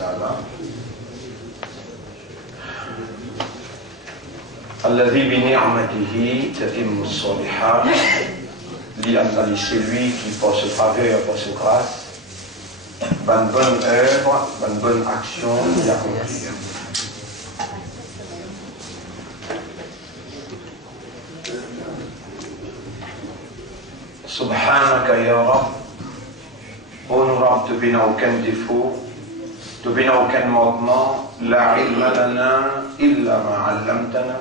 ta'ala. Alladhi bi ni'matihi tatimmu s-salihat. C'est lui qui, par ce faveur, par ce grâce, bonne œuvre, bonne action, il accomplit. Subhanaka ya Rab, ô nous Rab, tu n'as aucun défaut, tu n'as aucun manquement, la ilma lana illa ma 'allamtana.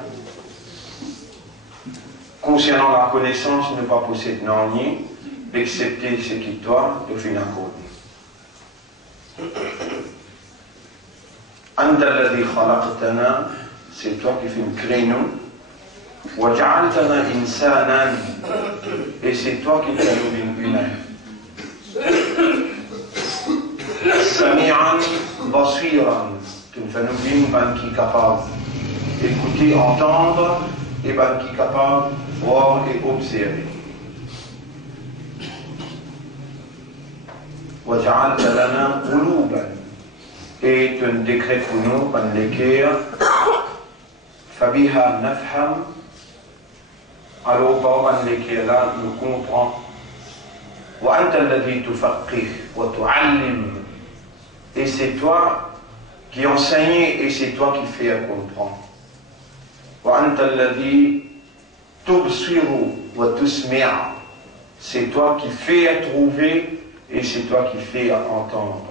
Concernant la connaissance, ne pas posséder non ni, excepté ce qui toi te fait accorder. Anta alladhi khalaqtana, c'est toi qui fais une création. Wa ja'altana insanan, et c'est toi qui fais nous humain. Sami'an basiran, qui nous fait nous qui est capable d'écouter, entendre, et qui est capable de voir et observer. وَجَعَلْتَ لَنَا قُلُوبًا, et tu nous décrètes pour nous par les cœurs, فَبِهَا نَفْهَمْ, alors par les cœurs là nous comprenons. وَأَنْتَ الَّذِي تُفَقِّهُ وَتُعَلِّمُ, et c'est toi qui enseignes et c'est toi qui fais comprendre. وَأَنْتَ الَّذِي تُبْصِرُ وَتُسْمِعُ, c'est toi qui fais trouver et c'est toi qui fais entendre.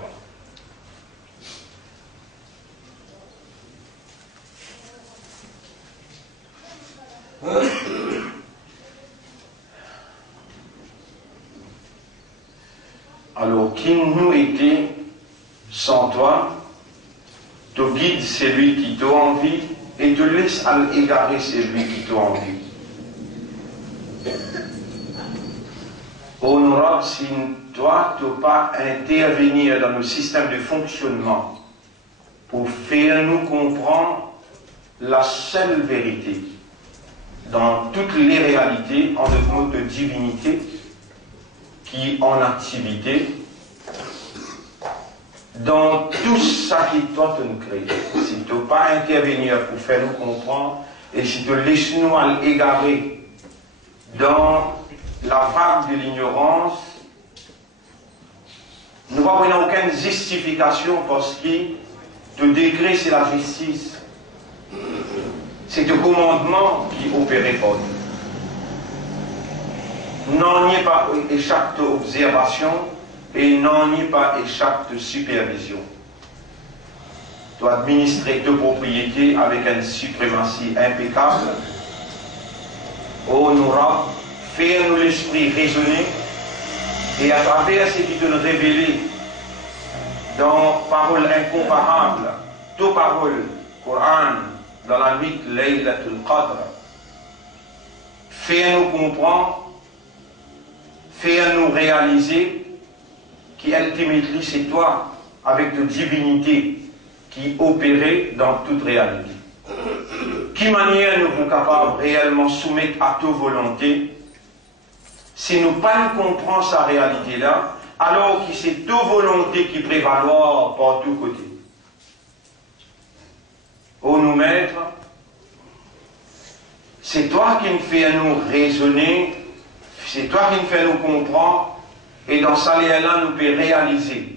Alors, qui nous était sans toi, te guide celui qui t'a envie et te laisse à égarer celui qui t'a envie. Honorable, si toi, tu ne peux pas intervenir dans nos systèmes de fonctionnement pour faire nous comprendre la seule vérité dans toutes les réalités en notre divinité qui est en activité, dans tout ça qui toi te nous crée. Si tu ne peux pas intervenir pour faire nous comprendre et si tu laisses nous à l'égarer dans la vague de l'ignorance, nous n'avons aucune justification parce que le décret c'est la justice. C'est le commandement qui opérait par nous. Non, il n'y a pas échappe d'observation et non, il n'y a pas échappe de supervision. Tu dois administrer tes propriétés avec une suprématie impeccable. Oh, nous faire nous l'esprit raisonner et à travers ce qui te nous révélé dans paroles incomparables, deux paroles, Coran, dans la nuit Laylatul Qadr, faire nous comprendre, faire nous réaliser qu'ultimement c'est toi avec ta divinité qui opérait dans toute réalité. Qui manière nous sommes capables réellement soumettre à ta volonté? Si nous pas comprenons sa réalité-là, alors que c'est ta volonté qui prévaloir par tous côtés. Ô nous maîtres, c'est toi qui nous fais nous raisonner, c'est toi qui nous fais nous comprendre, et dans ça là nous pouvons réaliser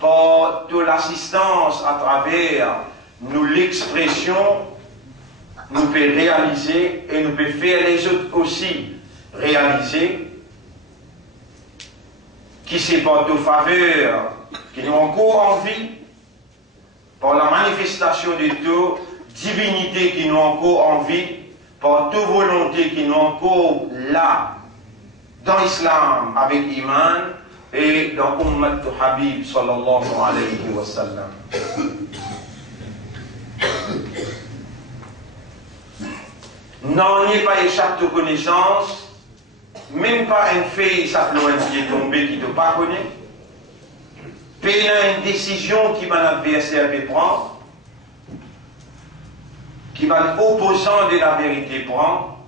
par toute l'assistance à travers nous l'expression, nous pouvons réaliser et nous pouvons faire les autres aussi réaliser qui c'est par nos faveurs qui nous ont encore envie, par la manifestation de toute divinité qui nous ont encore envie, par toute volonté qui nous ont encore là dans l'islam avec Iman et dans Ummat Habib sallallahu alayhi wa sallam. Non, il n'y a pas échappe de connaissance, même pas un fait simplement qui est tombé qui ne pas connaît. Puis une décision qui va l'adversaire prendre, qui va l'opposant de la vérité prendre,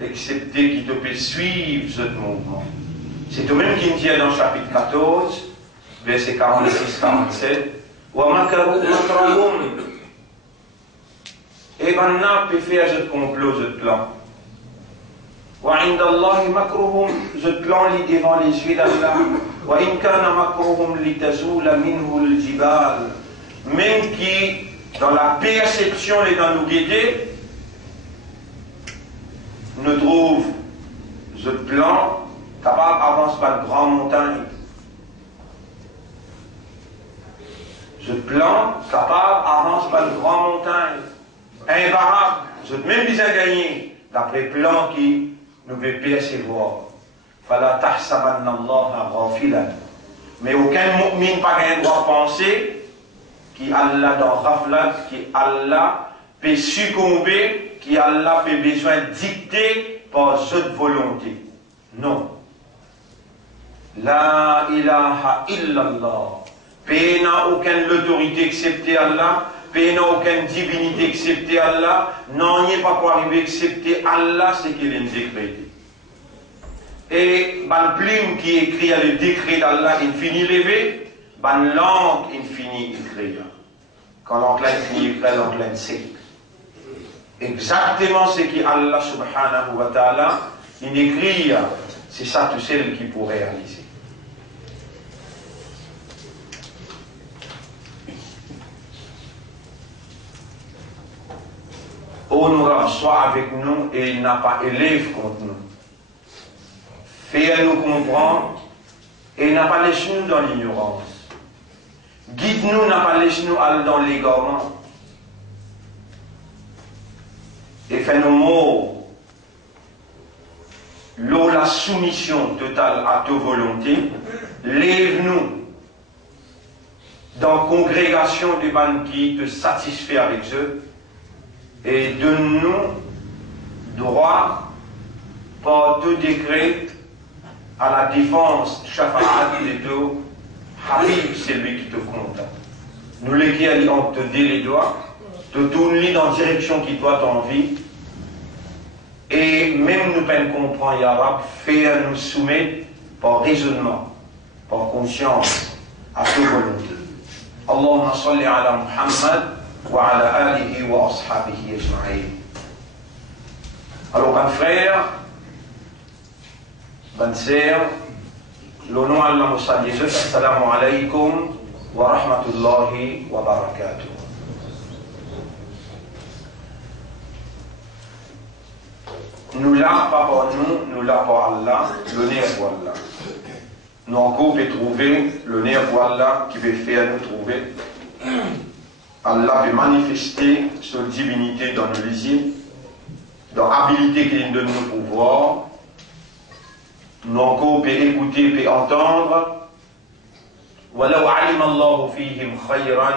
excepté qui te peut suivre ce mouvement. C'est tout même qui me dit dans le chapitre 14, verset 46-47. Et maintenant, peut faire ce complot, ce plan. وعند الله مكرهم زتلان لي devant les yeux d'Allah وإن كان مكرهم لتزول منه الجبال même qui dans la perception et dans nous guider nous trouve ce plan capable d'avance par une grande montagne, ce plan capable d'avance par une grande montagne imparable, je même bien gagné d'après plan qui nous veut percevoir. Fala tahsabanna Allah ghafilan. Mais aucun mu'min pas gain doit penser qui Allah dans ghaflat, qui Allah peut succomber, qui Allah peut besoin dicter par cette volonté. Non. La ilaha illallah. Pays n'a aucune autorité excepté Allah. Pays n'a aucune divinité excepté Allah. Non, il n'y a pas quoi arriver excepté Allah, c'est qu'il est décrété. Et la plume qui écrit le décret d'Allah, il finit levé. La langue, il finit écrire. Quand l'enclin finit écrire, l'enclin sait. Exactement ce qu'Allah subhanahu wa ta'ala, il écrit, c'est ça tout seul qui pourrait réaliser. Honorable soit avec nous et il n'a pas élève contre nous. Fais-nous comprendre et il n'a pas laissé nous dans l'ignorance. Guide-nous, n'a pas laissé nous aller dans l'égarement. Et fais-nous morts. L'eau, la soumission totale à ta volonté. Lève-nous dans la congrégation des bandes qui te satisfait avec eux. Et donne-nous droit par tout décret à la défense shafa'at de tout Habib, c'est lui qui te compte. Nous les qui allons te dire les doigts, te tourner dans la direction qui toi t'as envie, et même nous peine comprendre Yarab, faire nous soumettre par raisonnement, par conscience, à toute volonté. Allahumma salli ala Muhammad وعلى آله وأصحابه أجمعين. Alors, mes frères, mes sœurs, le nom Allah nous salue. Assalamu alaikum wa rahmatullahi wa barakatuh. Nous là, pas pour nous, nous là pour Allah, l'honneur pour Allah. Nous encore peut trouver l'honneur pour Allah qui veut faire nous trouver. Allah peut manifester sa divinité dans nos lisiers, dans l'habilité qu'il donne nous pouvoir. Nous encore peut écouter, peut entendre. وَلَوْ عَلِمَ اللَّهُ فِيهِمْ خَيْرًا.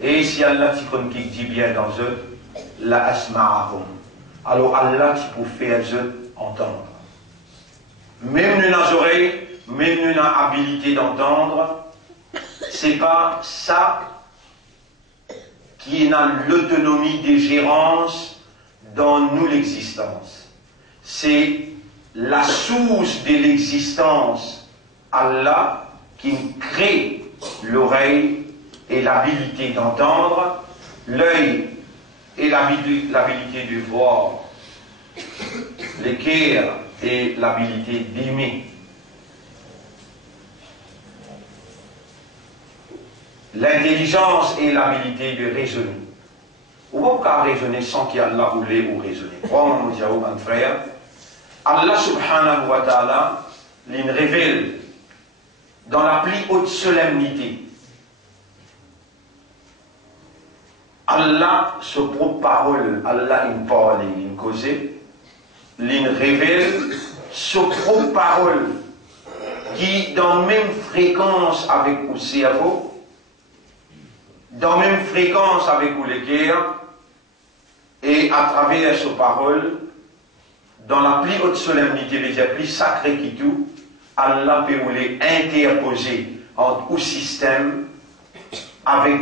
Et si Allah qui dit bien dans eux, la asma'ahum. Alors Allah qui peut faire eux entendre. Même nous dans les oreilles, même nous dans l'habilité d'entendre, c'est pas ça qui est dans l'autonomie des gérances dans nous l'existence. C'est la source de l'existence, Allah, qui crée l'oreille et l'habilité d'entendre, l'œil et l'habilité de voir, le cœur et l'habilité d'aimer. L'intelligence et l'habilité de raisonner. On ne peut pas raisonner sans qu'Allah voulait ou raisonner. Crois-moi, mon frère, Allah subhanahu wa ta'ala il révèle dans la plus haute solennité. Allah, sa propre parole, Allah il parle, il cause, il révèle sa propre parole qui dans la même fréquence avec le cerveau, dans la même fréquence avec le cœur, et à travers sa parole, dans la plus haute solennité, les plus sacrée qui tout, Allah peut les interposer entre le système avec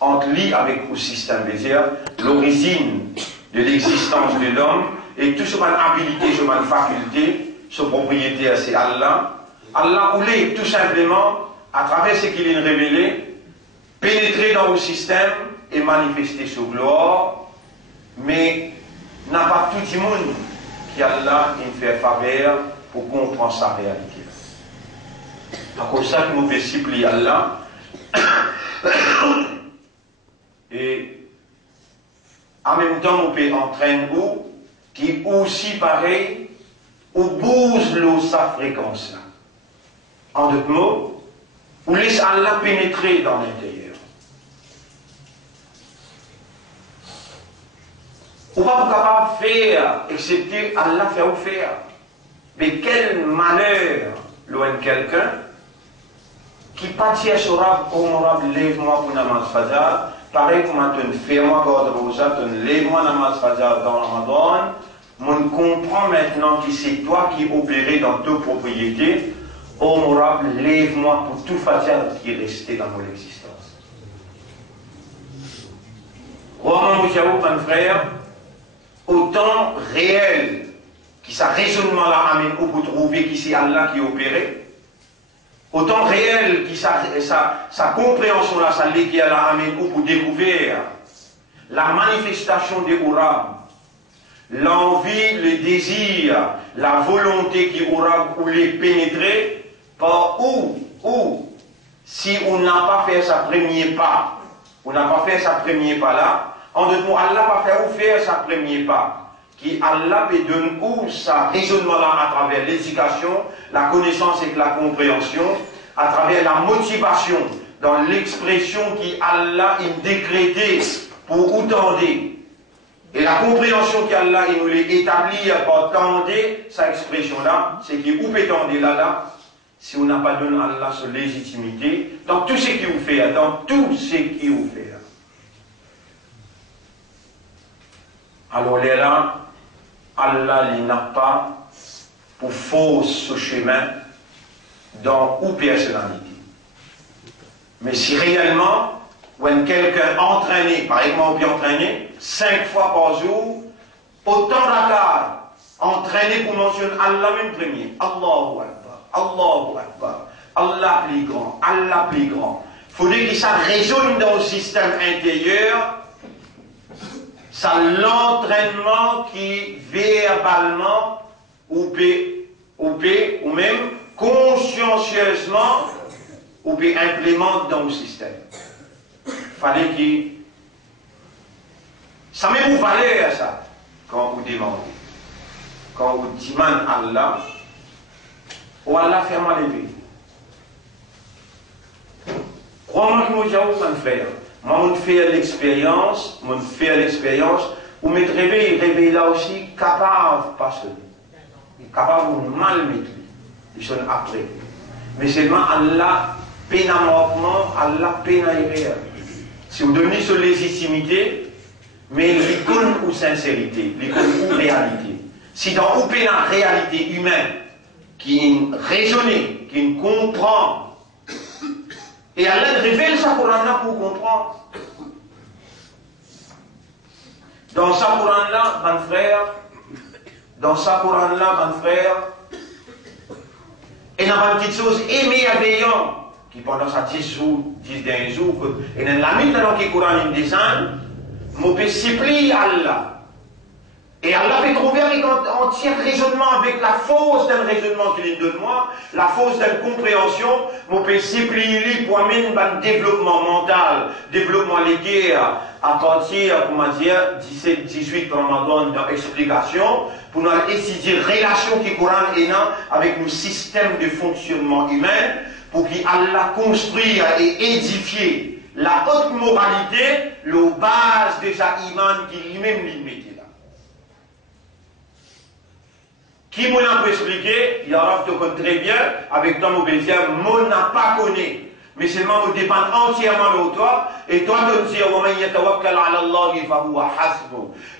entre lui avec le système, c'est-à-dire l'origine de l'existence de l'homme et tout ce qu'on a habilité, ce qu'on a faculté, ce propriétaire c'est Allah, Allah voulait tout simplement, à travers ce qu'il a révélé, pénétrer dans le système et manifester sa gloire, mais n'a pas tout le monde qui Allah fait faveur pour comprendre sa réalité. C'est pour ça que nous devons supplier Allah et en même temps nous pouvons entraîner nous qui aussi pareil ou bouge sa fréquence là. En d'autres mots, ou laisse Allah pénétrer dans l'intérieur. On va pas capable de faire, excepté Allah faire ou faire. Mais quel malheur, loin de quelqu'un, qui partit à Sorab, honorable, lève-moi pour Namaz Fajr, pareil comme tu fais moi, God Rosa, tu lève-moi Namaz Fajr dans Ramadan, on comprend maintenant que c'est toi qui opérais dans ta propriété, honorable, lève-moi pour tout Fajr qui est resté dans mon existence. Roman Mouchaou, mon frère, autant réel qui ça raisonnement là amène où pour trouver qui c'est Allah qui opérait, autant réel qui sa compréhension là, ça l'est qui Allah amène où pour découvrir la manifestation des Ourab, l'envie, le désir, la volonté qui Ourab voulait pénétrer, par où, si on n'a pas fait sa premier pas, on n'a pas fait sa premier pas là, en d'autres mots, Allah va faire sa premier pas, qui Allah peut donner où sa raisonnement là à travers l'éducation, la connaissance et la compréhension, à travers la motivation, dans l'expression qui Allah a décrété pour où tendre. Et la compréhension qu'Allah nous l'a établie par tendre, sa expression là, c'est qui où peut tendre là, si on n'a pas donné à Allah sa légitimité, dans tout ce qu'il vous fait, dans tout ce qu'il vous fait. Alors là, Allah n'a pas pour fausse ce chemin dans ou personnalité. Mais si réellement, quand quelqu'un entraîné, par exemple, on peut entraîner 5 fois par jour, autant d'akar, entraîné pour mentionner Allah même premier. Allahu Akbar, Allahu Akbar, Allah plus grand, Allah plus grand. Il faudrait que ça résonne dans le système intérieur. C'est l'entraînement qui verbalement ou même consciencieusement ou implémente dans le système. Il fallait qu'il... Ça même vous valait ça quand vous demandez. Quand vous demandez à Allah, ou Allah fait-moi lever. Crois-moi que nous avons un frère. Moi, on fait l'expérience, ou me réveille là aussi, capable, pas seul. Capable de mal mettre, ils sont après. Mais seulement Allah peine à mortement, Allah peine à errer. Si vous donnez sur légitimité, mais l'icône ou sincérité, l'icône ou réalité. Si dans ou peine à réalité humaine, qui raisonne, qui comprend, et Allah révèle sa Coran-là pour comprendre. Dans sa Coran-là, mon frère, il y a une petite chose émerveillante qui pendant sa 10 jours, 10 derniers jours, et dans la minute dans le Coran descend, je peux supplier Allah. Et Allah peut trouver avec un entier raisonnement, avec la force d'un raisonnement qu'il donne moi, la force d'une compréhension, on peut supplier pour amener un développement mental, développement légué à partir, comment dire, 17-18 Ramadan dans l'explication, pour nous étudier la relation qui Coran est avec nos systèmes de fonctionnement humain, pour qu'Allah construise et édifier la haute moralité, la base de sa iman qui lui-même limite. Qui m'en a expliqué, il y aura très bien, avec toi, mon bénéficiaire, mon n'a pas connu. Mais seulement, on dépend entièrement de toi, et toi, tu dis,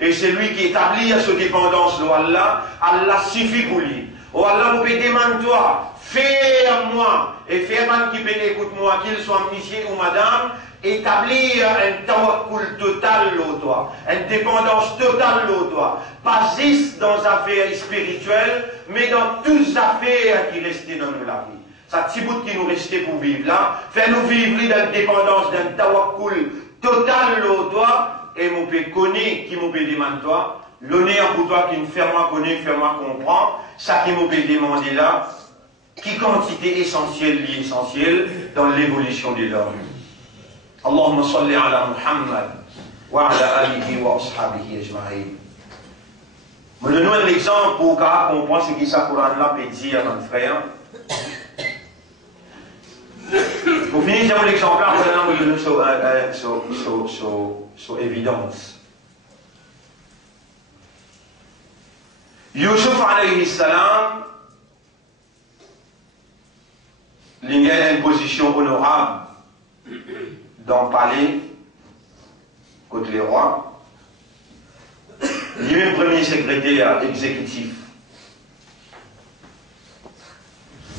et c'est lui qui établit sa dépendance de Allah, Allah suffit pour lui. Oh Allah, vous pouvez demander toi, fais-moi, et fais-moi qui peut écouter-moi, qu'il soit monsieur ou madame, établir un tawakkul total au toi, une dépendance totale au toi, pas juste dans les affaires spirituelles, mais dans toutes les affaires qui restent dans la vie. ça petit bout qui nous restait pour vivre là, fais-nous vivre dans la dépendance d'un tawakkul total au toi, et mon père connaît qui mon père demande toi, l'honneur pour toi qui me fait moi connaître, fait moi comprendre, ça qui mon père demande là, qui quantité essentielle, dans l'évolution de l'homme. Allahumma salli ala Muhammad wa ala alihi wa ashabihi ajma'in. Je donne un exemple pour qu'on comprenne ce qui ça Coran là peut dire à mon frère. Pour finir, j'ai un exemple là, je donne sur évidence. Yusuf alayhi salam, il a une position honorable dans le palais, contre les rois. Il est le premier secrétaire exécutif.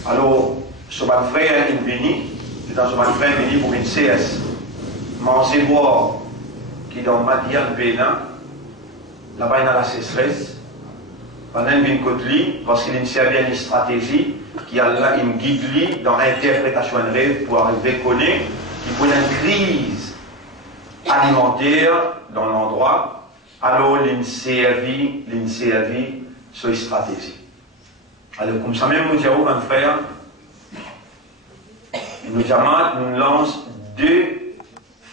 Alors, ce frère est venu, dans ce frère est venu pour une CS. Manger boire, qui est dans Madian Bénin, là-bas il y a la sécheresse. Pendant qu'il vient côté lui, parce qu'il a servi une stratégie, qui a là, il guide lui dans l'interprétation de rêve pour arriver à connaître qu'il y a une crise alimentaire dans l'endroit. Alors, il servi sur une stratégie. Alors, comme ça même, nous disons, mon frère, nous lance deux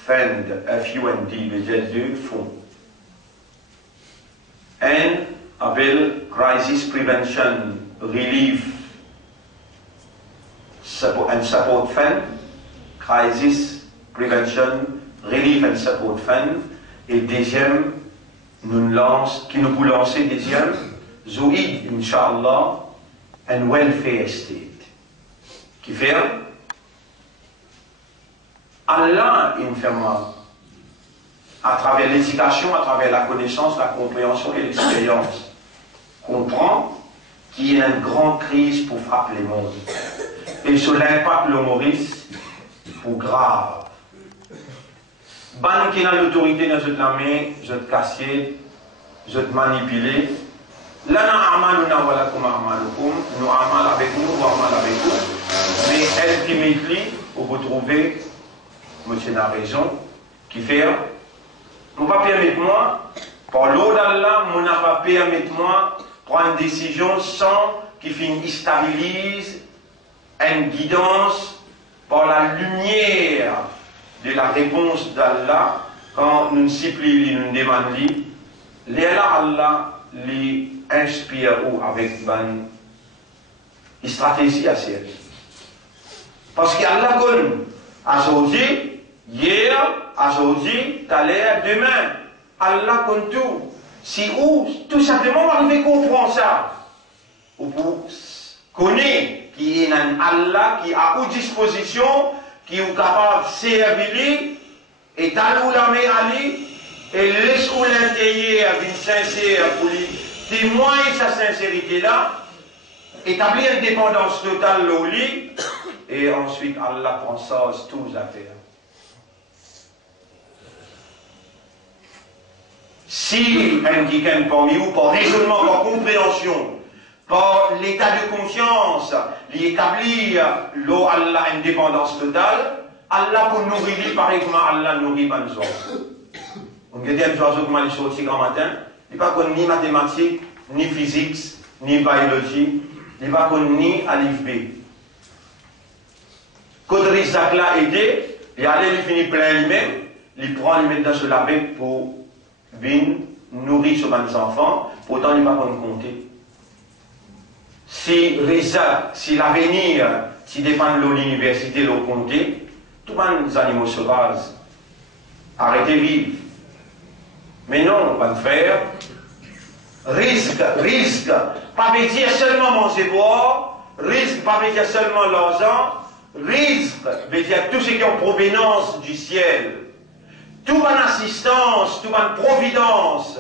FUND, F-U-N-D, veut dire deux fonds. Un appelle Crisis Prevention Relief and Support Fund, Crisis Prevention Relief and Support Fund, et deuxième, qui nous peut lancer deuxième, Zoïd, Inch'Allah, and Welfare State. Qui fait Allah, à travers l'éducation, à travers la connaissance, la compréhension et l'expérience, comprend qu'il y a une grande crise pour frapper le monde. Et sur l'impact, le Maurice, pour grave. Ban qui a l'autorité dans cette main, je te casser, je te manipuler. Là, nous avons nous amal avec nous, nous amal avec vous. Mais ultimately, vous trouvez, monsieur n'a raison, qui fait, ne pas permettre moi, par l'eau d'Allah, ne pas permettre moi prendre une décision sans qu'il stabilise une guidance par la lumière de la réponse d'Allah quand nous supplie, nous demandons, Allah les inspire avec une stratégie à sérieux. Parce qu'Allah connaît, aujourd'hui, hier, aujourd'hui, tout à l'heure, demain, Allah connaît tout. Si ou tout simplement arriver à comprendre ça, ou pour connaître qu'il y a un Allah qui a à disposition, qui est capable de servir, et t'allou la main à lui, et laisse-ou l'intérieur d'une sincère pour lui témoigner sa sincérité là, établir une dépendance totale au lit, et ensuite Allah prend ça tous à faire. Si un quelqu'un parmi vous, par raisonnement, par compréhension, par l'état de conscience, l'établir l'eau Allah une dépendance totale, Allah pour nourrir pareil comme Allah nourrit les oiseaux. On dit à un oiseau comme il sorti grand matin, il n'est pas connu ni mathématiques, ni physique, ni biologie, il n'est pas connu ni alif B. Quand Rizak l'a aidé, il allait lui finir plein lui-même, il prend lui-même dans ce labé pour venir nourrir sur les enfants, pourtant il n'est pas connu compter. Si Rizak, si l'avenir, si dépend de l'université, de comté, tous les animaux sauvages, arrêtez de vivre. Mais non, on va le faire. Risque, pas veut dire seulement manger boire, risque, pas veut dire seulement l'argent, risque, veut dire tout ce qui est en provenance du ciel. Toute une assistance, toute une providence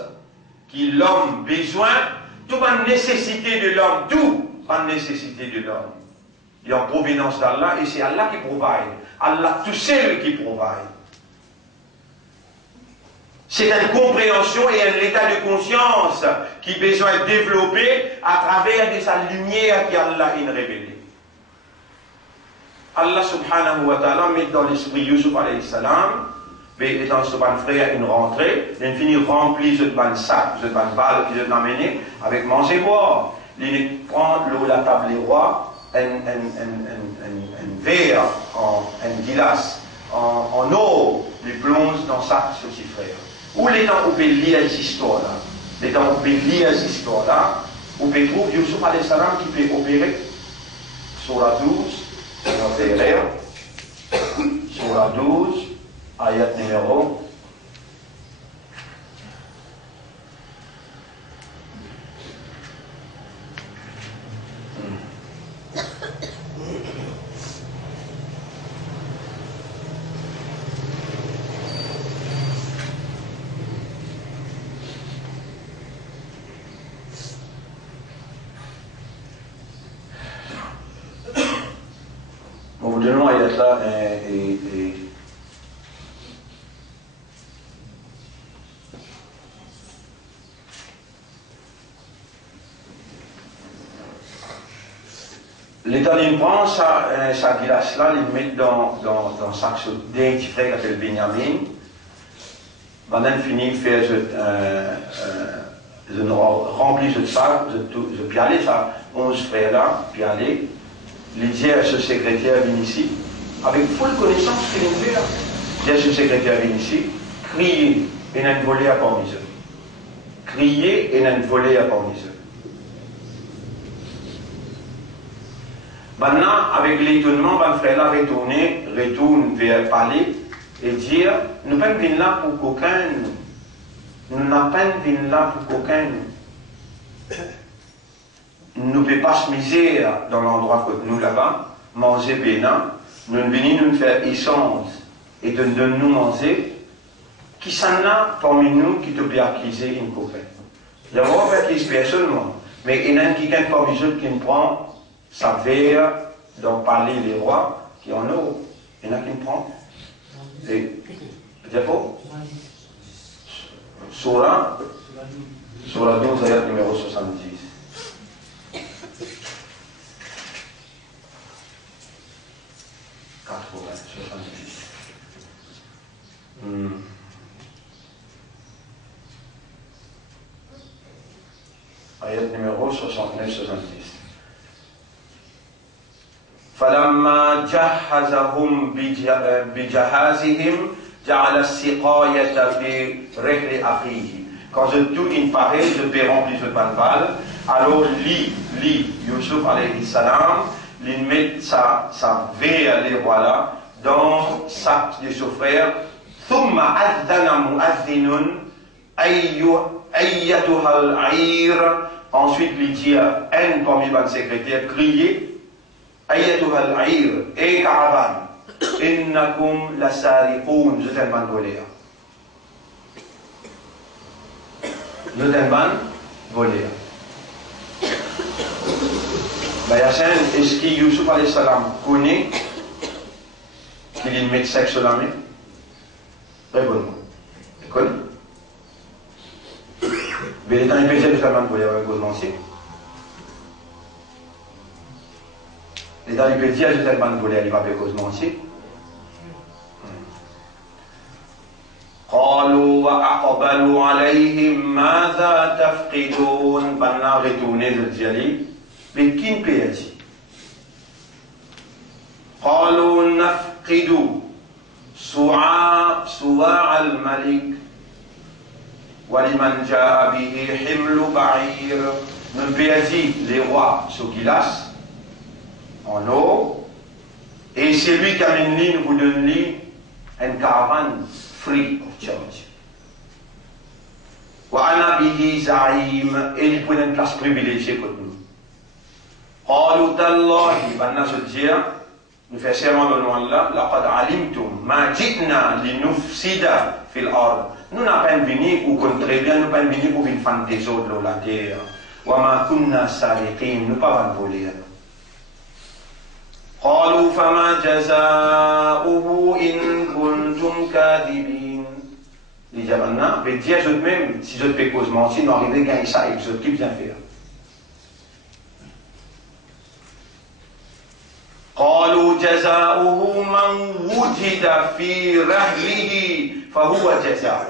qui l'homme a besoin, toute une nécessité de l'homme, tout une nécessité de l'homme. Il y a une providence d'Allah et c'est Allah qui provide. Allah tout seul qui provide. C'est une compréhension et un état de conscience qui a besoin de développer à travers de sa lumière qui Allah a révélée. Allah subhanahu wa ta'ala met dans l'esprit Yusuf alayhi salam, mais étant ce ban frère une rentrée, il finit rempli de ban sac, de ban balle, qui de l'amener avec manger boire. Il prend l'eau la table les rois, un verre, un glace, en eau, il plonge dans sac ce petit frère. Où les temps où on peut lire cette histoire là, les temps où on peut lire cette histoire là, on peut trouver Yusuf alayhi salam qui peut opérer sur la 12, sur la 12, ayat numéro 'Vous donnons ayat là et l'État il prend sa glace là, il met dans sac d'un petit frère qui s'appelle Benjamin. Maintenant finit faire rempli de sac, de pialer ça 11 frères là, pialer. Il dit à ce secrétaire vient ici, avec full connaissance qu'il est fait, il dit à ce secrétaire vient ici, criez et n'en volez à parmi eux. Criez et n'en volez à parmi eux. Maintenant, avec l'étonnement, mon frère là retourne vers le palais et dire, nous ne sommes pas venus là pour qu'aucun, nous n'avons pas venus là pour qu'aucun. Nous ne pouvons pas se miser dans l'endroit que nous là-bas, manger bénin, nous venons nous faire échange et de nous manger, qui s'en a parmi nous qui te peut acquiser une copain. Il y a pas qui personnellement, mais il y en a qui parmi eux qui prend sa verre dans parler les rois qui en ont. Il y en a qui prend. Et peut-être pas. Sur la 12, ayat numéro 70. Ayat numéro 69-70. فلما جهزهم بجهازهم جعل السقاية في رحل أخيه. Quand je tourne une pareille, je peux remplir ce banval. Alors Yusuf alayhi salam, il met sa verre, les voilà, dans le sac de son frère. ثم أذن مؤذن أيتها العير. Ensuite, il dit à un parmi les secrétaires, criez, أيتها العير, et caravane, إنكم لسارقون, vous êtes un ban voleur. Vous êtes un ban voleur. Est-ce que Yusuf alayhi salam connaît qu'il met sexe sur la main? Répondez-moi. Il connaît? Mais les temps, il peut dire que c'est un ban voleur avec vos anciens. Les temps, il peut dire que c'est un ban voleur avec vos anciens. قالوا وأقبلوا عليهم ماذا تفقدون. بنا retourné de Djali. Mais qui ne peut dire? قالوا نفقد سواع الملك ولمن جاء به حمل بعير. Nous peut dire les rois sur Gilas en eau, et c'est lui qui amène lui, nous vous donne lui une caravane free of charge. وأنا به زعيم, et il prend une place privilégiée pour nous. قالوا تالله, بنا se dire, nous faisons serment de nom là, لقد علمتم ما جئنا لنفسد في الأرض. Nous n'avons pas venu pour contrer bien, nous n'avons pas venu pour une fan des autres dans la terre. وما كنا سارقين, nous pas voler. قالوا فما جزاؤه إن كنتم كاذبين. Il dit maintenant, mais dis à eux-mêmes, si je te fais cause mentir, nous arrivons à gagner ça et que je te bien faire. قالوا جزاؤه فجزاؤه من وجد في رحله فهو جزاء.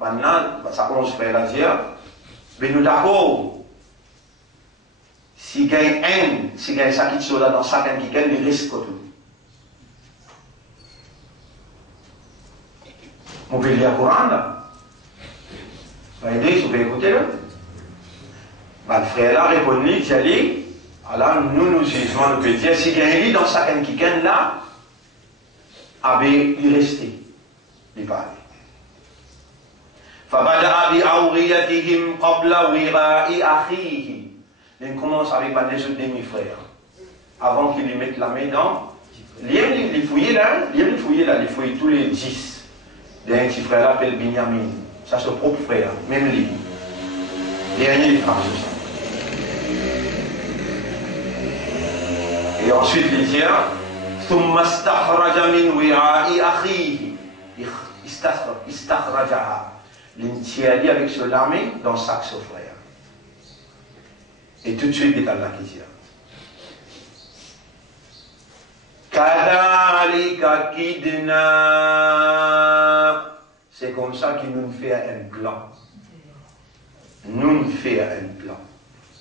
Maintenant, ça commence par la dire, mais nous d'accord. Si il y a un, si il y a un sac de soda dans chacun qui gagne, il risque tout. On peut lire le Coran là. Idriss, vous pouvez écouter là. Le frère là répond, il dit, alors nous jugeons, nous pouvons dire, si il y a un lit dans chacun qui gagne là, il reste. Il parle. فبدأ بأوغيتهم قبل وراء أخيه. Il commence avec les autres demi-frères. Avant qu'ils lui mettent la main dans. Les fouiller là, les fouiller tous les 10. Il y a un petit frère là, appelé Binyamin. Ça c'est son propre frère, même lui. Dernier frère, c'est ça. Et ensuite il dit, ثم استخرج من وراء أخيه. استخرجها. L'intérieur avec ce lame dans le sac son frère. Et tout de suite, il est Allah qui dit. Kadhalika kidna. C'est comme ça qu'il nous fait un plan. Nous fait un plan.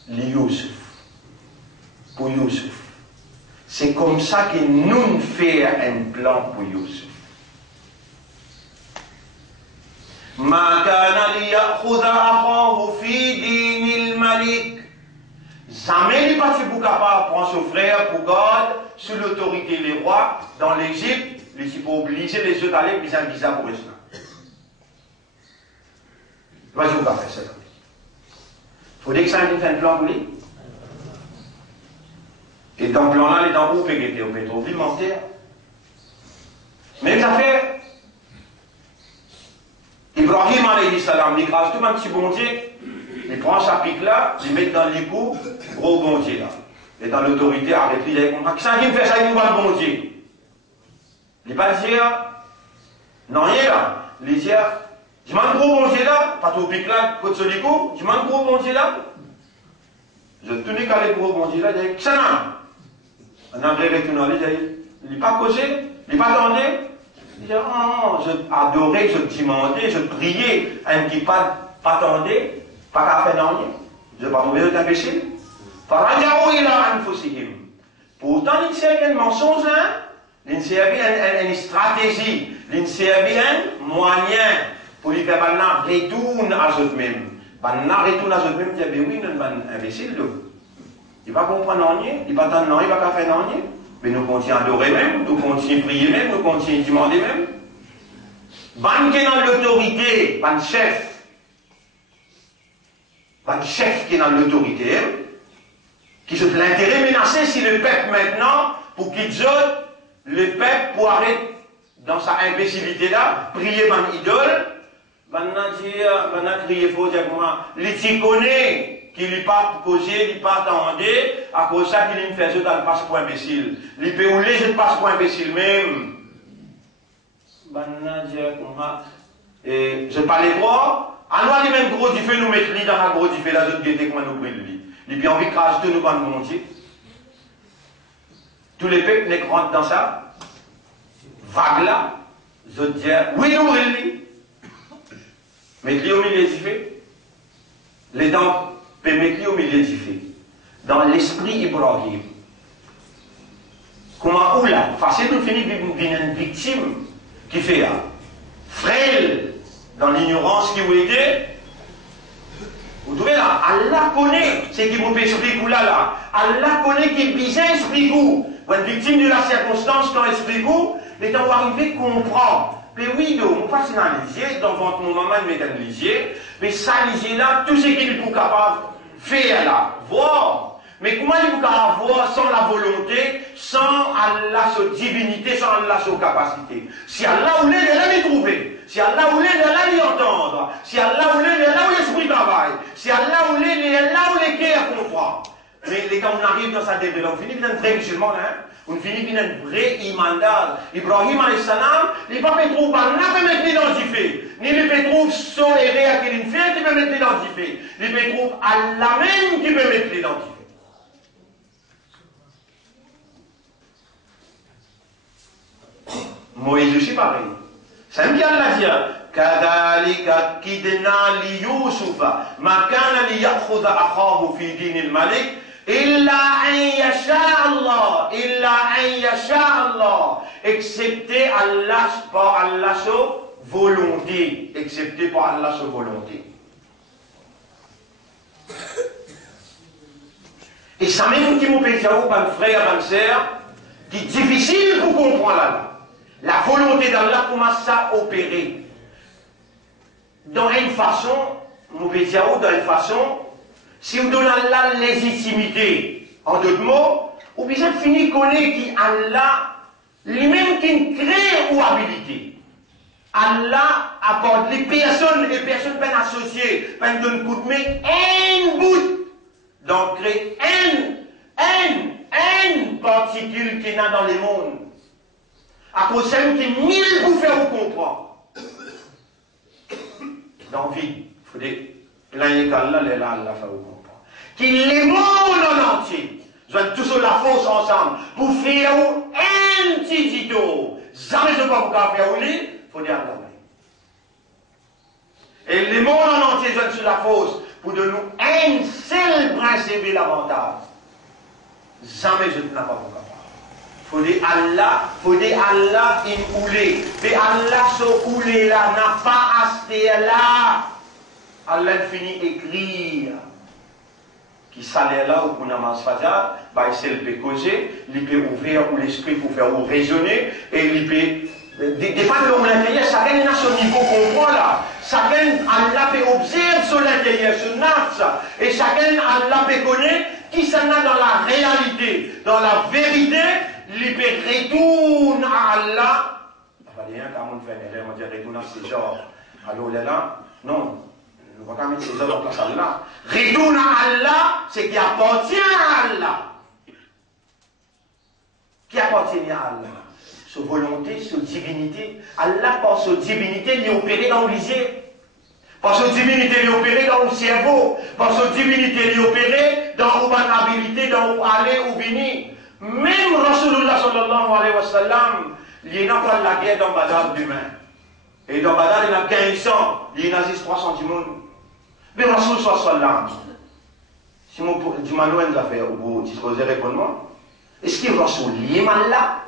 Youssouf. Pour Youssouf. C'est comme ça qu'il nous fait un plan pour Youssouf. ما كان ليأخذ أخاه في دين الملك. Jamais il n'est pas capable de prendre son frère pour garde sous l'autorité des rois dans l'Égypte. Il n'est pas obligé les autres d'aller puis un visa pour cela. Vas-y, on va faire ça. Il faut que ça ait un plan pour lui. Et dans le plan là, il est en haut, il est au pétrole, mentir. Mais ça fait. Ibrahim alayhi salam, il grave tout un petit bon Dieu, il prend sa pique là, il met dans l'époux, gros bon Dieu là. Et dans l'autorité, arrête, il a compris. Qui ça qui me fait ça, il nous va le bon Dieu? Il va dire, non, rien là. Il dit, je m'en gros bon Dieu là, pas tout pique là, côté sur l'époux, je m'en gros bon Dieu là. Je tenais qu'à les gros bon Dieu là, il dit, qui ça là? Un anglais avec une oreille, il n'est pas causé, il n'est pas tendu. Il dit, oh, je adorais, je demandais, je priais, un petit pas attendait, pas qu'à faire rien. Je ne vais pas trouver d'autres imbéciles. Pourtant, il servait un mensonge, il servait une stratégie, il servait un moyen pour lui faire un retourner à eux-mêmes. Un retourner à eux-mêmes, il dit, oui, il est un imbécile. Il ne va pas comprendre rien, il ne va pas attendre rien, il ne va pas faire rien. Mais nous continuons à adorer même, nous continuons à prier même, nous continuons à demander même. Ban qui est dans l'autorité, ban chef qui est dans l'autorité, qui se fait l'intérêt menacé si le peuple maintenant, pour qu'il dise, le peuple pour arrêter dans sa imbécilité là, prier ban idole, maintenant crier faux, dire comment, les t'y connaît. Qui lui pas causé, il pas attendé, à cause de ça qu'il me fait dans le passeport imbécile. Il peut rouler, je passe pour imbécile même. Je parle quoi? Alors, les mêmes gros du feu, nous mettons dans la gros du feu, la zone guettée, comment nous brûle lui. Il a envie de cracher tout nous quand nous monter. Tous les peuples ne rentrent dans ça. Vague là, je dis, oui, nous brûle lui. Mettez-le au milieu du feu. Les dents. Permettez au milieu du fait. Dans l'esprit Ibrahim. Comment ou là, facile de finir une victime qui fait frêle dans l'ignorance qui vous était. Vous trouvez là, Allah connaît ce qui vous explique là. Allah connaît qui bizarre explique vous. Une victime de la circonstance quand explique vous, les temps arriver comprendre. Mais oui, on passe dans l'isier, dans votre moment, il met dans l'isier, mais ça, l'isier là, tout ce qu'il est capable de faire là, voir. Mais comment il est capable de voir sans la volonté, sans Allah, sa divinité, sans Allah, sa capacité? Si Allah voulait, il allait l'y trouver. Si Allah voulait, il allait l'y entendre. Si Allah voulait, il allait où l'esprit travaille. Si Allah voulait, il allait là où les cœurs comprennent. Mais quand on arrive dans sa développement, on finit par un vrai musulman, hein? On finit par un vrai imandal. Ibrahim alayhi salam, il ne peut pas trouver, n'a pas mettre l'identifié. Ni il peut trouver son erreur à qu'il fait qui peut mettre l'identifié. Il peut trouver Allah même qui peut mettre l'identifié. Moïse aussi pareil. C'est un bien la dire. Kadalika kidna li Yusufa ma kana li yakhudha akhahu fi din al-malik illa an yasha Allah excepté Allah par Allah sa volonté, excepté par Allah sa volonté. Et ça même qui m'ont pété à vous, mon frère, ma sœur, qui est difficile pour comprendre là. La volonté d'Allah commence à opérer. Dans une façon, mon pété à vous, dans une façon, si vous donnez à Allah légitimité, en d'autres mots, vous besoin de finir connaître qui Allah, lui-même qui crée ou habilité. Allah apporte les personnes peuvent associer, peuvent donner coup de main, un bout. Donc, créer une particule qui est dans les mondes. À cause de ça, qui est 1000 pour faire vous comprendre. Dans la vie, il faut dire, Allah fait vous comprendre. Qui les mondes en entier, doivent tous la force ensemble pour faire un petit dito. Jamais je ne peux pas faire un lit, il faut dire Allah. Et les mondes en entier doivent sur la force pour de nous un seul principe et l'avantage. Jamais je ne peux pas vous comprendre. Il faut dire Allah in oulé. Mais Allah ce oulé là n'a pas acheté là. Allah finit écrire. Qui salaire là ou pour namaz fajar, bah c'est le peut causer, il peut ouvrir l'esprit pour faire raisonner et il peut des fois de l'intérieur, chacun a son niveau comprend là. Chacun Allah peut observer sur l'intérieur, sur notre et chacun Allah peut connaître qui s'en a dans la réalité, dans la vérité, il peut retourner à Allah. Enfin, il y a un cas où on fait une erreur, on dit retourner à ces genres. Alors là, non. On va mettre ces hommes en place à Allah. Retourne à Allah, c'est qui appartient à Allah. Qui appartient à Allah. Sa volonté, sa divinité. Allah, par sa divinité, il est opéré dans le lisier. Par sa divinité, il est opéré dans le cerveau. Par sa divinité, il est opéré dans l'habilité, dans où aller ou venir. Même Rasulullah sallallahu alayhi wa sallam, il n'a pas la guerre dans Badar demain. Et dans Badar, il a gagné 100. Il y a 300 du monde. Mais Rasul sallam, si mon du manuel a fait, vous disposez répondre, est-ce qu'il Rasul lié mal là?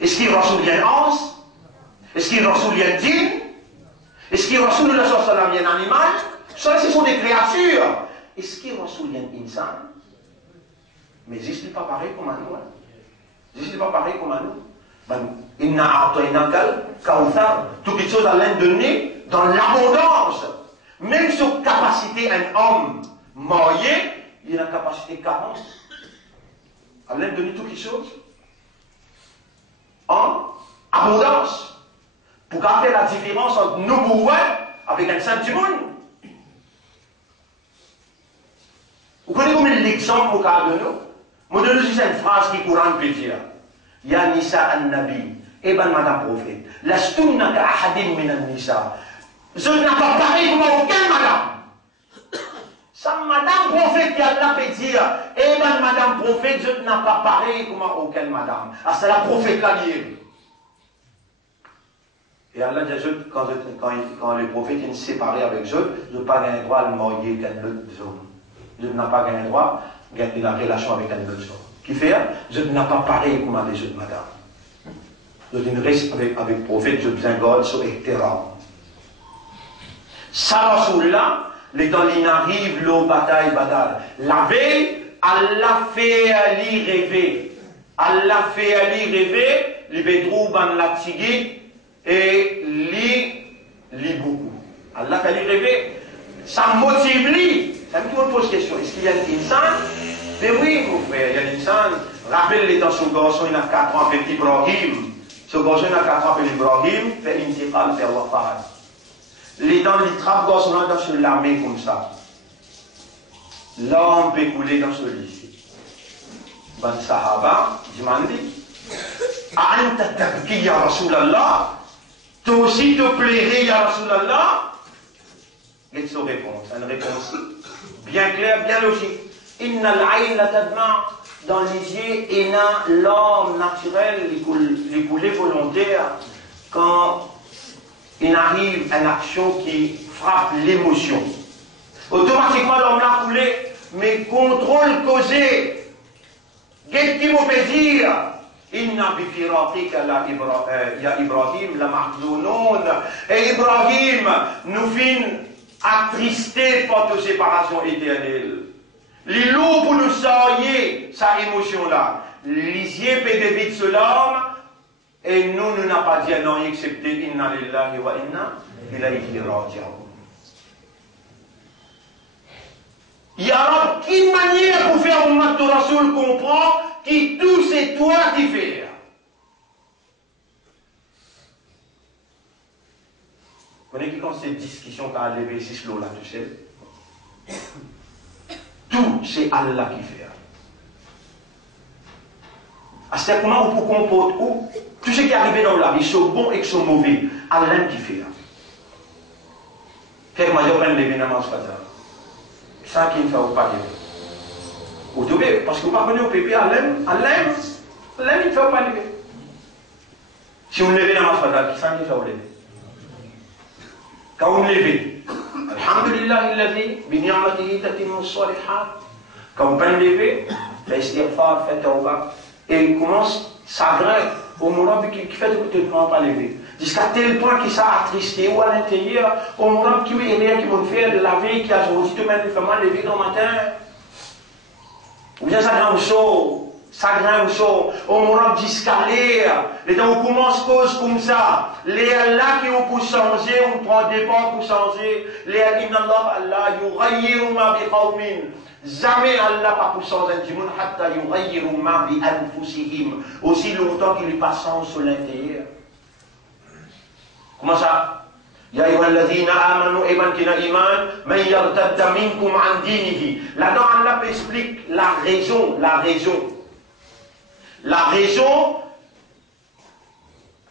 Est-ce qu'il Rasul lié un os? Est-ce qu'il Rasul lié un djinn? Est-ce qu'il Rasul sallam lié un animal? Ça, ce sont des créatures. Est-ce qu'il Rasul lié un insan? Mais il n'est pas pareil comme nous. Il n'est pas pareil comme nous. Il n'a pas toutes les choses à l'un donné dans l'abondance. Même sur capacité, un homme marié, il a une capacité 40. À l'un donné toutes les choses en abondance. Pour garder la différence entre nous avec un saint du monde. Vous connaissez comme l'exemple au cas de nous? Moi, je donne une phrase qui courante peut dire. Ya Nisa an-Nabi, et ben madame prophète, lastunna ka ahadin min an-Nisa. Je n'ai pas pareil comme aucun madame. Ça, madame prophète qui Allah peut dire, eh ben madame prophète, je n'ai pas pareil comme aucun madame. Ah, c'est la prophète là liée. Et Allah dit, quand les prophètes sont séparés avec eux, je n'ai pas gagné le droit à le marier qu'un autre homme. Je n'ai pas gagné le droit de gagner la relation avec un autre homme. Qui fait, je n'ai pas pareil comme les autres madame. Je reste avec le prophète, je besoin God sur Ehtera. Ça, Rasoul-là, les dans l'inarrive, l'eau, bataille, badal. La veille, Allah fait Ali rêver. Allah fait Ali rêver, les bedrou ban la tigui, et li beaucoup. Allah fait Ali rêver. Ça motive lui. Ça me pose question. Est-ce qu'il y a une insan? Mais oui, mon frère, il y a une insan. Rappelle-les dans son garçon, il a 4 ans, petit Ibrahim. Ce garçon, il a 4 ans, petit Ibrahim, fait une tifale, fait wafad. Les dents, les trappes garçons, dans ce l'armée comme ça. L'homme peut couler dans ce lit. Ben, Sahaba, demande, A'anta tabki ya Rasulallah? Toi aussi te plairais ya Rasulallah? Quelle est sa réponse? Une réponse bien claire, bien logique. Inna al-ayn la tadma' dans les yeux et dans l'homme naturel, les coulées volontaires, quand il arrive à une action qui frappe l'émotion. Automatiquement, l'homme l'a coulé, mais contrôle causé. Qu'est-ce qu'il peut dire? Inna bifiratika ya Ibrahim la mahzounoun. Et Ibrahim nous fin attristé par toute séparation éternelle. Les loups pour nous sortir sa émotion-là. Lisiez pédévite sur l'homme, et nous n'avons pas dit non, excepté inna lillahi wa inna ilayhi raji'un. Il y a une manière pour faire un acte de Rasoul comprend que tout c'est toi qui fais. Vous connaissez qui quand cette discussion qu'a levé ce slow là, tu sais? Tout c'est Allah qui fait. À ce moment où vous comprenez tout ce qui est arrivé dans la vie, sont bons et sont mauvais, Allah qui fait. Fait que moi je prends les vénéments ce matin. Ça qui ne fait pas lever. Vous devez, parce que vous ne parvenez au pépé, Allah il ne fait pas lever. Si vous levez dans ma fada, qui ça ne fait pas lever? Quand vous levez, Alhamdulillah, illadhi, bi ni'matihi tatimmu s-salihat. Quand vous prenez lever, faites istighfar, faites tawbah, et il commence, ça grimpe au moment qui fait que tu ne peux pas lever. Jusqu'à tel point qu'il s'est attristé ou à l'intérieur, au moment qui est rien qui m'a fait de la vie, qui a aujourd'hui tout même fait mal lever dans le matin. Ou bien ça grimpe au moment d'escaler, les temps où commence cause comme ça, les là qui ont pour changer, on prend des pas pour changer, les inna Allah yughayyiru ma bi qawmin. Jamais Allah pas pour changer un monde, hatta yughayyiru ma bi anfusihim. Aussi longtemps qu'il lui passe sur l'intérieur. Comment ça? Ya ayyuhalladhina amanu iman kina iman man yartadda minkum an dinihi. Là-dedans Allah explique la raison. La raison,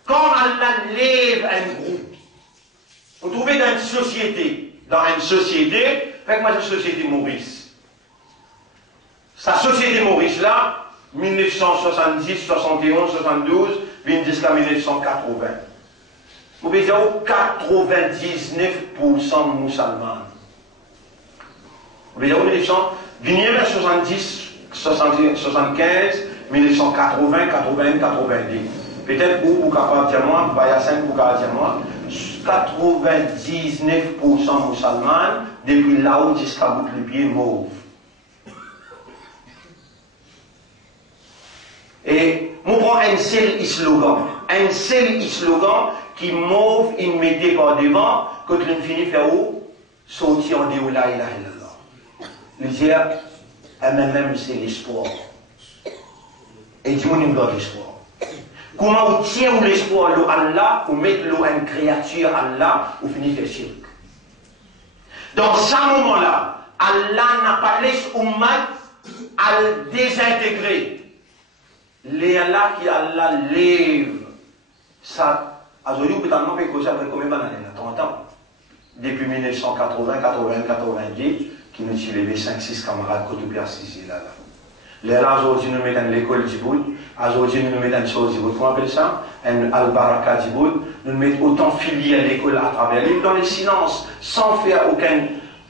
quand Allah lève un groupe, vous trouvez dans une société, avec moi, c'est société Maurice. Sa société Maurice là, 1970, 71, 72, jusqu'à 1980. Vous pouvez dire 99% musulmans. Vous pouvez dire 1970, 75, 1980, 81, 90. Peut-être vous capable de dire moi, Bayassine, vous capable de dire moi, 99% musulmans, depuis là-haut jusqu'à bout de pied, mauve. Et nous prenons un seul slogan qui mauve, il mettait par devant, quand l'on finit faire où? Sortir en déo la ilaha illallah. Le dire, même c'est l'espoir. Et Dieu nous donne l'espoir. Comment on tient l'espoir à Allah, ou mettre une créature à Allah, ou finir faire shirk. Dans ce moment-là, Allah n'a pas laissé Ummat à le désintégrer. Les Allah qui Allah lève, ça, aujourd'hui, vous pouvez m'en causer après combien d'années? 30 ans. Depuis 1980, 80, 90, qui nous ont levé 5-6 camarades côté ici, là. Les là, aujourd'hui, nous mettons l'école d'Iboud. Aujourd'hui, nous mettons une chose d'Iboud. Comment on appelle ça? Un Al-Baraka d'Iboud. Nous mettons autant filiés à l'école à travers l'île, dans les silences, sans faire aucun.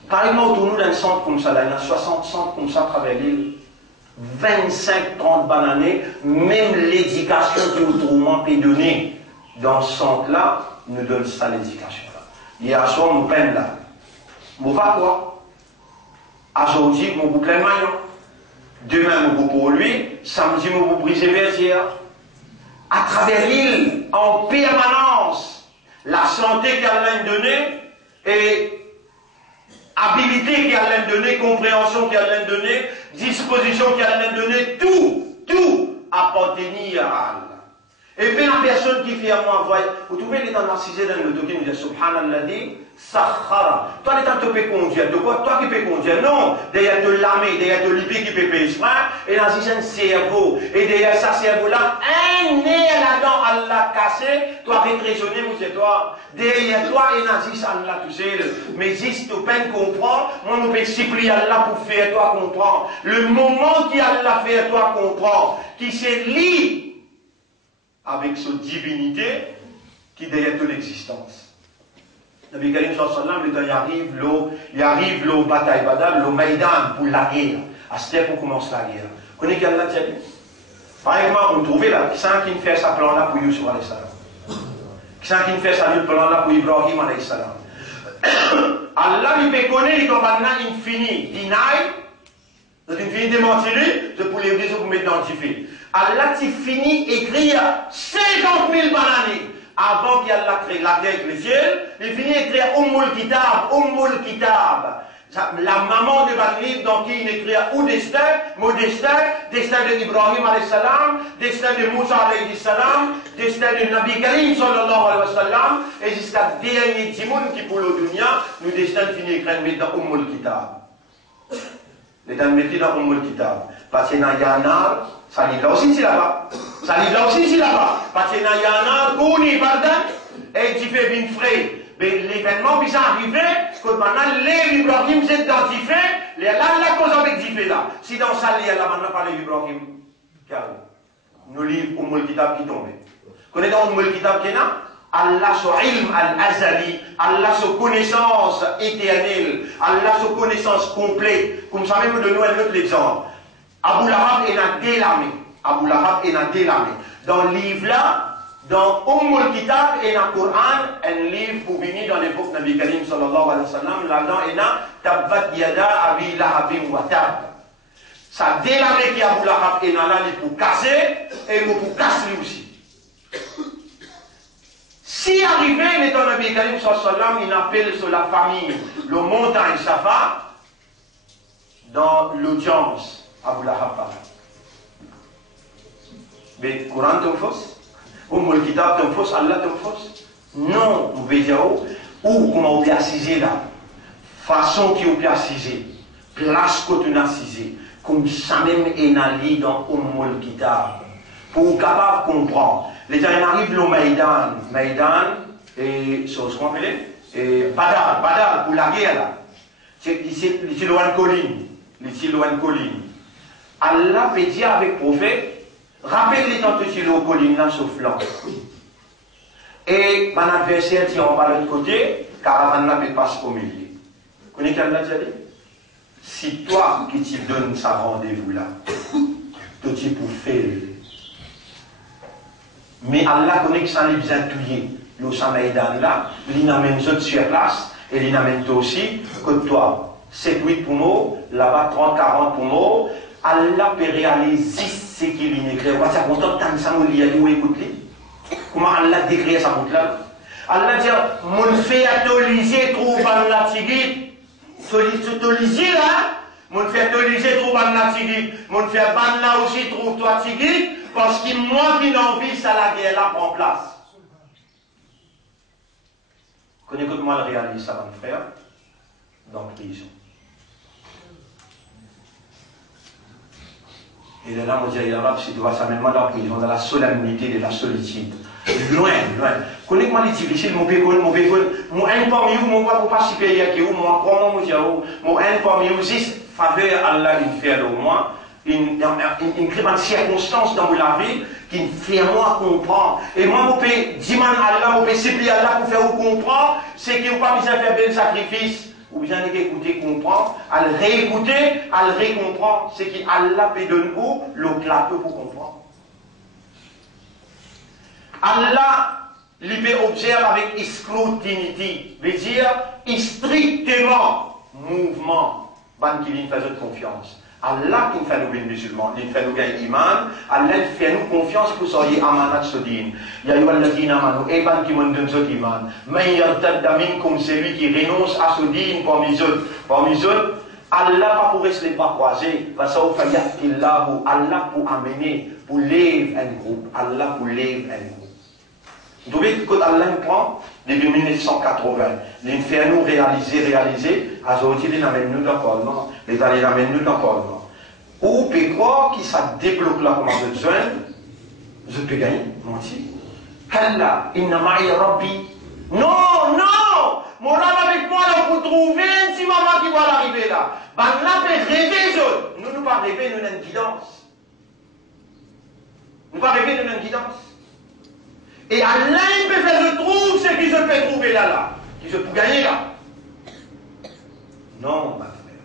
Par exemple, autour de nous, dans un centre comme ça, là, il y a 60 centres comme ça à travers l'île. 25-30 bananes, même l'éducation qui autrement peut donner dans ce centre-là, nous donne ça l'éducation-là. Hier soir, mon peine là. Mon va quoi? Aujourd'hui, mon boucle plein maillot. Demain, mon beau pour lui. Samedi, mon beau brisé vertière. À travers l'île, en permanence, la santé qu'elle nous donnée et habilité qu'elle nous donnée, compréhension qu'elle nous donnée, disposition qu'elle nous donnée, tout appartenir à Allah. Et puis la personne qui fait à moi, vous trouvez les temps narcisés dans le document, vous dites Subhanallah, Sahara. Toi, les temps tu peux conduire, de quoi toi qui peux conduire? Non, derrière te lamer, derrière te liper qui peut payer frein, et là, c'est un cerveau. Et derrière ça, cerveau-là, un nez là-dedans, Allah cassé, toi, avec raisonner, vous êtes toi. Derrière toi, et là, c'est Allah tout seul. Mais si tu peine comprendre, moi, nous peut supplier Allah pour faire toi comprendre. Le moment qui Allah fait toi comprendre, qui se lie avec sa divinité qui derrière toute l'existence. Nabi Karim sallallahu alayhi wa sallam, il arrive le bataille Badal, le Maïdan pour la guerre. À ce temps, pour commencer la guerre. Vous connaissez qu'Allah t'a dit? Par exemple, on trouve là, qui c'est qui fait sa plan là pour Yusuf alayhi salam? Qui c'est qui fait sa plan là pour Ibrahim alayhi salam? Allah lui peut connaître, il maintenant infini, deny, c'est infini de mentir, c'est pour les raisons pour m'identifier. Allah t'y finit écrire 50 000 années avant qu'Allah crée la terre et le ciel. Il finit écrire Ummul Kitab. La maman de votre livre dans qui il écrit ou destin, mon destin de Ibrahim alayhi salam, destin de Moussa alayhi salam, destin de Nabi Karim sallallahu alayhi wa sallam, et jusqu'à dernier Timoun qui pour le dunya, nous destin finit écrire dans Ummul Kitab. Les gens mettent dans Ummul Kitab. Parce que dans Yanar, ça livre là aussi c'est là-bas. Ça livre là aussi c'est là-bas. Parce que dans Yanar, Kouni, pardon, et tu fais bien frais. Mais l'événement qui s'est arrivé, que maintenant les Ibrahim s'est identifié, là la cause avec Difé là. Si dans ça, il y a là maintenant pas les Ibrahim, car nous livres Ummul Kitab qui tombe. Connaissez dans Ummul Kitab qui est là? Allah son ilm al-azali, Allah son connaissance éternelle, Allah son connaissance complète. Comme ça même de nous un autre exemple. Abu Lahab est dans délamé. Abu Lahab est dans délamé. Dans le livre là, dans Ummul Kitab et dans le Coran, un livre pour venir dans l'époque de Nabi Karim sallallahu alayhi wa sallam, là-dedans est dans Tabbat Yada Abi Lahabim wa Tab. Ça délamé qui Abu Lahab est dans là, il pour casser et pour casser lui aussi. Si arrivé, l'étant Nabi Karim sallallahu alayhi wa sallam, il appelle sur la famille le montagne Safa dans l'audience Abu Lahab. Mais le Coran est fausse. Ummul Kitab est fausse, Allah est fausse. Non, vous pouvez dire où comment on peut assiser là. Façon qui on peut assiser. Place qu'on peut assiser. Comme ça même est dans Ummul Kitab. Pour capable de comprendre. Les gens arrivent le Maïdan, et ce qu'on appelle Badal, pour la guerre là. C'est loin de colline. Allah peut dire avec le prophète, rappelez-les tant que tu es au colline là, sur flanc. Et mon adversaire tient en bas de l'autre côté, caravane là peut passer au milieu. Vous connaissez qu'Allah dit? Si toi qui te donnes sa rendez-vous là, tout est pour faire. Mais Allah connaît que ça les besoin de tuer. Le Samaïdan là, il n'amène autres sur place, et il n'amène toi aussi, que toi, 7-8 pour moi, là-bas 30-40 pour moi, Allah peut réaliser ce qu'il y a écrit. On va dire, content de ça, on lit, écoute. Comment Allah décrit sa route là? Allah dit, mon fait actualiser, trouve Allah tigit. Actualiser là, mon fait actualiser, trouve Allah tigit. Mon fait ban là aussi, trouve toi tigit. Parce que moi qui n'en vis, ça la guerre là prend place. Connais-moi le réalise ça, mon frère, dans la prison. Et là, on dit, si tu vois ça, même moi dans la prison, dans la solennité de la solitude. Loin. Connais-moi les difficiles, mon pécole, mon un parmi vous, mon pas pour participer à qui ou mon comment mon diao, mon un parmi vous, si faveur Allah il fait au moins. Une circonstance dans la vie qui me fait moi comprendre. Et moi, je peux dire à Allah, je peux supplier Allah pour faire vous comprendre, c'est que vous n'avez pas besoin de faire un sacrifice. Vous besoin d'écouter, comprendre, à le réécouter, à le récomprendre. C'est qu'Allah peut donner vous le plateau pour comprendre. Allah, il peut observer avec scrutinity, veut dire strictement mouvement, ban qui lui fait confiance. Allah qui fait nous bien musulmans, il fait nous gagner iman, Allah fait nous confiance pour soyez amanat sodin. Ya ayyuhalladhina amanu, et ban qui m'ont donné cet iman. Man yartadda minkum, celui qui renonce à sodin parmi eux, Allah pas pour rester les bras croisés, parce que Allah pour amener, pour lever un groupe, Allah pour lever un groupe. Vous trouvez que Allah prend depuis 1980, il fait nous réaliser, aujourd'hui il amène nous dans le Parlement, les années amènent nous dans le Parlement. Ou peut croire qu'il ça débloque là comme un besoin, je peux gagner, mentir. Kalla, inna ma'i rabbi. Non, non! Mon âme avec moi là pour trouver un petit maman qui va l'arriver là. Ben là, peut rêver, nous ne pas rêver, nous avons une guidance. Nous ne pas rêver, nous avons une guidance. Et Allah, il peut faire, je trouve ce qui se peut trouver là, qui se peut gagner là. Non, ma frère.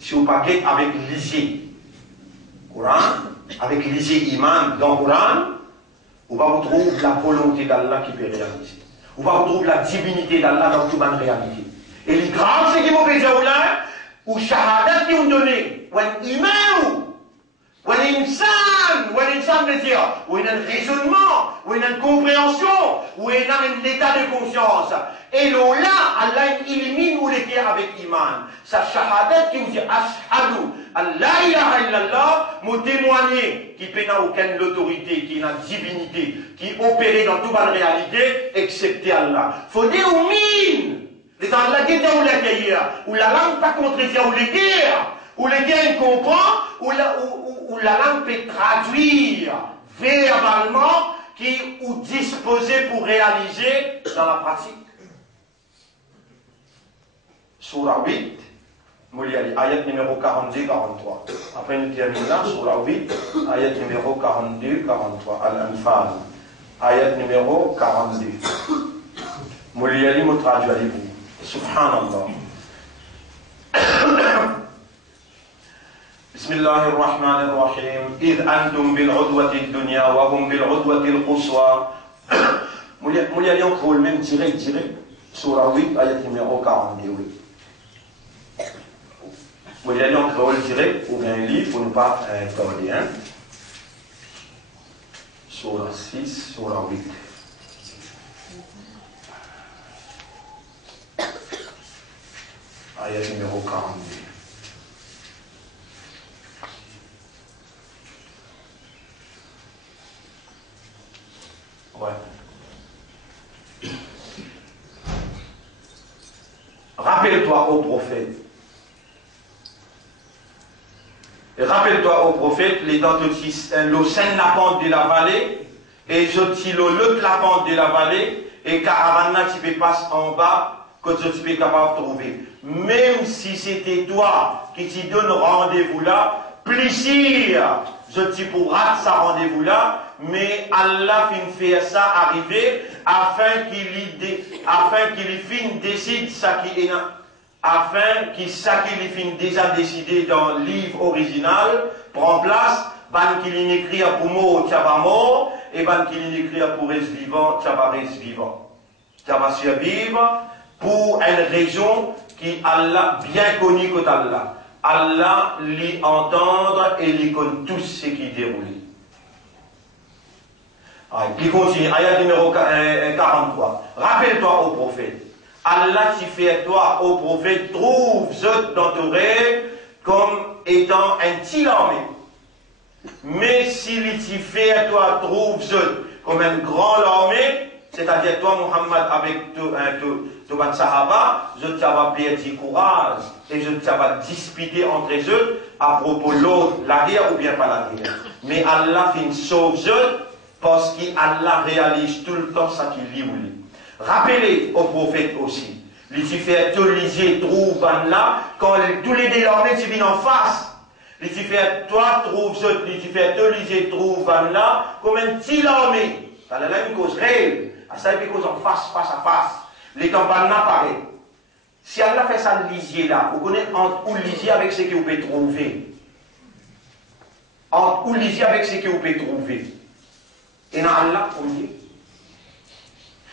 Si vous parlez avec l'isier, Coran, avec l'isier iman dans le Coran, on va vous trouver la volonté d'Allah qui peut réaliser. On va vous trouver la divinité d'Allah dans toute bonne réalité. Et les grands, c'est qui m'ont fait là, ou shahadat qui ont donné, ou un iman, ou un insan veut dire, ou un raisonnement, ou une compréhension, ou un état de conscience. Et là, Allah élimine ou les pierres avec iman. Sa shahadat qui vous dit, ashadu, Allah ilaha illallah, m'ont témoigné qui n'a aucune autorité, qui n'a divinité, qui opère dans toute bonne réalité, excepté Allah. Faut dire ou mine. Les gens la guerre ou la guerre, ou la langue pas contredire ou les guerres, ou les guerres comprend, ou la langue peut traduire verbalement, qui ou disposer pour réaliser dans la pratique. Surah 8, ayat numéro 42-43. Après nous terminons là, Surah 8, ayat numéro 42-43. Al-Anfal, ayat numéro 42. Mouliali me traduit avec vous. Subhanallah. بسم الله الرحمن الرحيم إذ أنتم بالعدوة الدنيا وهم بالعدوة القصوى مولي encore le même direct Surah 8 ayat numéro 42. Mouliali encore le direct ou bien un livre pour ne pas tarder. Surah 6, Surah 8. Ayat numéro 42. Ouais. Rappelle-toi au prophète. Rappelle-toi au prophète, les dents le sein la pente de la vallée, et je tilo le la pente de la vallée, et caravana tu peux passer en bas, que je suis capable de trouver. Même si c'était toi qui t'y donne rendez-vous là, plaisir, je t'y pourras ça rendez-vous là, mais Allah fait ça arriver afin qu'il décide ça qui est afin qu'il ça qu'il déjà décidé dans le livre original prend place, ban qu'il écrit pour mort, tu vas mort, et ban qu'il écrit pour reste vivant, tu vas reste vivant. Tu vas survivre pour une raison qui Allah bien connue que Allah. Allah l'y entendre et l'y connaît tout ce qui déroule. Puis continue, ayat numéro 43. Rappelle-toi au prophète. Allah t'y fait toi au prophète, trouve ce dans ton rêve comme étant un petit armée. Mais s'il t'y fait toi, trouve ce comme un grand armée, c'est-à-dire toi, Muhammad, avec ton Sahaba, je t'avais perdu courage et je t'avais disputé entre eux à propos de l'autre, la guerre ou bien pas la guerre. Mais Allah fait une sauve parce qu'Allah réalise tout le temps ce qu'il dit ou lui. Rappelez au prophète aussi, il t'y fait te liser, trouve là, quand tous les désormais tu viens en face. Il t'y fait toi, trouve ce, il t'y fait te liser, trouve là, comme un petit armée. Ça a la même cause réelle. À ça, il cause en face à face. Les campagnes n'apparaissent. Si Allah fait ça, le lisier là, vous connaissez entre où le lisier avec ce que vous pouvez trouver. Entre où le lisier avec ce que vous pouvez trouver. Et dans Allah, on dit.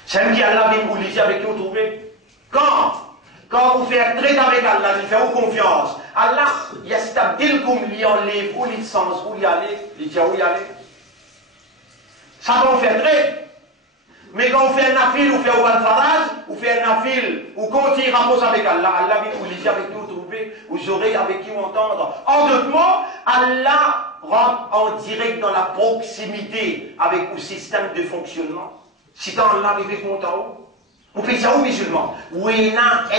C'est qui Allah vient vous lisier avec qui vous trouvez. Quand vous faites traiter avec Allah, il fait vous confiance. Allah, il y a cet abdil comme il enlève, où il sens, où il y aller, il dit où il y aller. Ça va vous faire traiter. Mais quand vous faites un nafil, vous faites un faraj, vous faites un nafil, vous comptez rapproche avec Allah. Allah vient vous lisez avec qui vous trouvez, vous aurez avec qui vous entendre. En d'autres mots, Allah rentre en direct dans la proximité avec le système de fonctionnement. Si quand Allah arrive content en haut, vous faites ça aux musulmans. Où il y a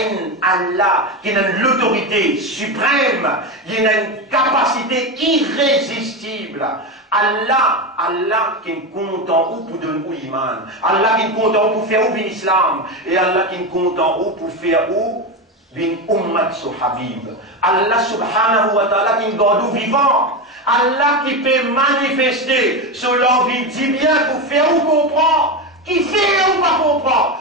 Allah, qui a l'autorité suprême, il a une capacité irrésistible. Allah qui est content ou pour donner l'iman. Allah qui est content pour faire ou bien l'islam. Et Allah qui est content ou pour faire ou bien ummat so habib. Allah subhanahu wa ta'ala qui est garde vivant. Allah qui peut manifester sur l'envie dit bien pour faire ou comprendre. Qui fait ou pas comprendre.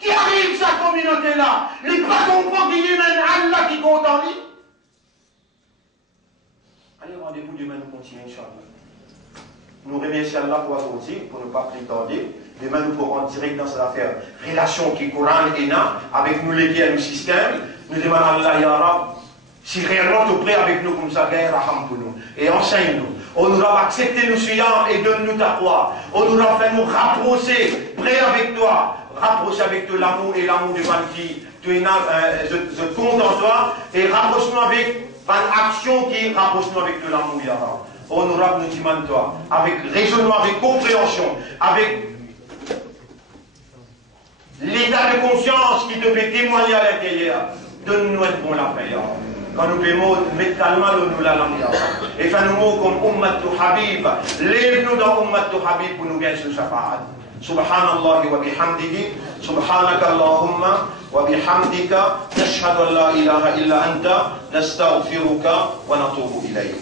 Qui arrive sa communauté là. Il ne pas comprendre qu'il y a Allah qui est content. Allez, rendez-vous demain, nous continuons, Inch'Allah. Nous remercions Allah pour aujourd'hui, pour ne pas plus tarder. Demain, nous pourrons direct dans cette affaire. Relation qui Coran et na, avec nous les à nos systèmes. Nous demandons Allah, Ya Rab, si réellement tu es prêt avec nous comme ça, gagne raham pour nous. Et enseigne-nous. On nous a accepté nos suyams et donne-nous ta croix. On nous a fait nous rapprocher, prêt avec toi. Rapprocher avec toi l'amour et l'amour de qui tu es je compte en toi. Et rapproche-nous avec une action qui rapproche-nous avec de l'amour, Ya Rab. Honorable, nous demandons toi, avec raisonnement, avec compréhension, avec l'état de conscience qui te fait témoigner à l'intérieur. Donne-nous un bon la paix, Ya Rab. Quand nous pouvons mettre calmement nous la langue, et fais-nous comme Ummat Habib, lève-nous dans Ummat Habib pour nous gagner ce shafaat. Subhanallah wa bihamdihi, subhanaka Allahumma wa bihamdika, nashhadu an la ilaha illa anta, nastaghfiruka wa natubu ilayk.